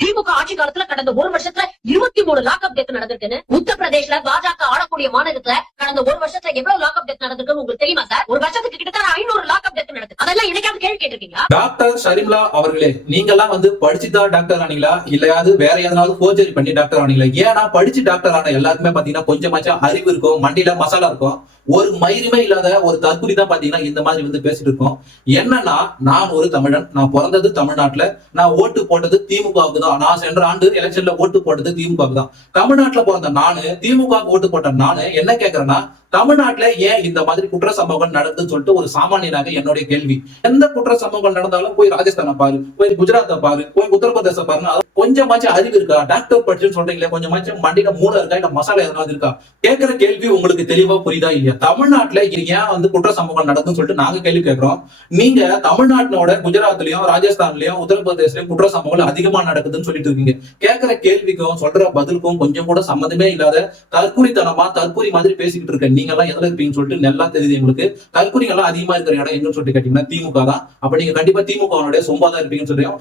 திமுக ஆட்சி காலத்துல கடந்த ஒரு வருஷத்துல 23 லாக்அப் டெத் நடந்திருக்குன்னு உத்தரப்பிரதேஷ்ல பாஜக ஆளக்கூடிய மாநிலத்துல கடந்த ஒரு வருஷத்துல எவ்வளவு லாக்அப் டெத் நடந்திருக்குன்னு உங்களுக்கு தெரியுமா சார்? ஒரு வருஷத்துக்கு கிட்டத்தட்ட 500 லாக்அப் டெத் நடக்குது. அதெல்லாம் என்னைக்காவது கேள்வி கேட்டிருக்கீங்களா? டாக்டர் ஷரிம்லா அவர்களே, நீங்க எல்லாம் படிச்சுதான் டாக்டர் ஆனீங்களா, இல்லையாவது வேற எதனாவது போர்ஜரி பண்ணி டாக்டர் ஆனீங்களா? ஏன்னா படிச்சு டாக்டர் ஆன எல்லாருக்குமே பாத்தீங்கன்னா கொஞ்சமாச்சும் அறிவு இருக்கும், மண்டியில மசாலா இருக்கும். ஒரு மயிருமே இல்லாத ஒரு தற்குறி தான் பாத்தீங்கன்னா இந்த மாதிரி பேசிட்டு இருக்கோம். என்னன்னா, நான் ஒரு தமிழன், நான் பிறந்தது தமிழ்நாட்டுல, நான் ஓட்டு போட்டது திமுகவுக்கு தான். நான் சென்ற ஆண்டு எலெக்ஷன்ல ஓட்டு போட்டது திமுகவுக்கு தான். தமிழ்நாட்டுல பிறந்த நானு, திமுக ஓட்டு போட்ட நானு என்ன கேக்குறேன்னா, தமிழ்நாட்டுல ஏன் இந்த மாதிரி குற்ற சம்பவங்கள் நடக்குதுன்னு சொல்லிட்டு ஒரு சாமானியனாக என்னுடைய கேள்வி. எந்த குற்ற சம்பவங்கள் நடந்தாலும் போய் ராஜஸ்தானை பாரு, போய் குஜராத்தை பாரு, போய் உத்தரப்பிரதேச பாருங்க. கொஞ்சமாச்சும் அறிவு இருக்கா? டாக்டர் படிச்சுன்னு சொல்றீங்களே, கொஞ்சமாச்சும் மண்டியில மூளை இருக்கா, இல்ல மசாலா எதனாவது இருக்கா? கேட்கிற கேள்வி உங்களுக்கு தெளிவா புரியுதா இல்லையா? தமிழ்நாட்டுல ஏன் குற்ற சம்பவங்கள் நடக்குதுன்னு சொல்லிட்டு நாங்க கேள்வி கேட்கிறோம். நீங்க தமிழ்நாட்டோட குஜராத்லயும், ராஜஸ்தான்லயும், உத்தரப்பிரதேசலயும் குற்ற சம்பவங்கள் அதிகமா நடக்குதுன்னு சொல்லிட்டு இருக்கீங்க. கேட்கிற கேள்விக்கும் சொல்ற பதிலுக்கும் கொஞ்சம் கூட சம்மந்தமே இல்லாத தற்குறித்தனமா தற்குறி மாதிரி பேசிக்கிட்டு இருக்க நீங்க எல்லாம் எதுல இருப்பீங்கன்னு சொல்லிட்டு நல்லா தெரியுது எங்களுக்கு. தற்குறிகள் எல்லாம் அதிகமா இருக்கிற இடம் எங்கன்னு சொல்லிட்டு கேட்டீங்கன்னா திமுக தான். அப்ப நீங்க கண்டிப்பா திமுக சொம்பா தான் இருப்பீங்கன்னு சொல்றோம்.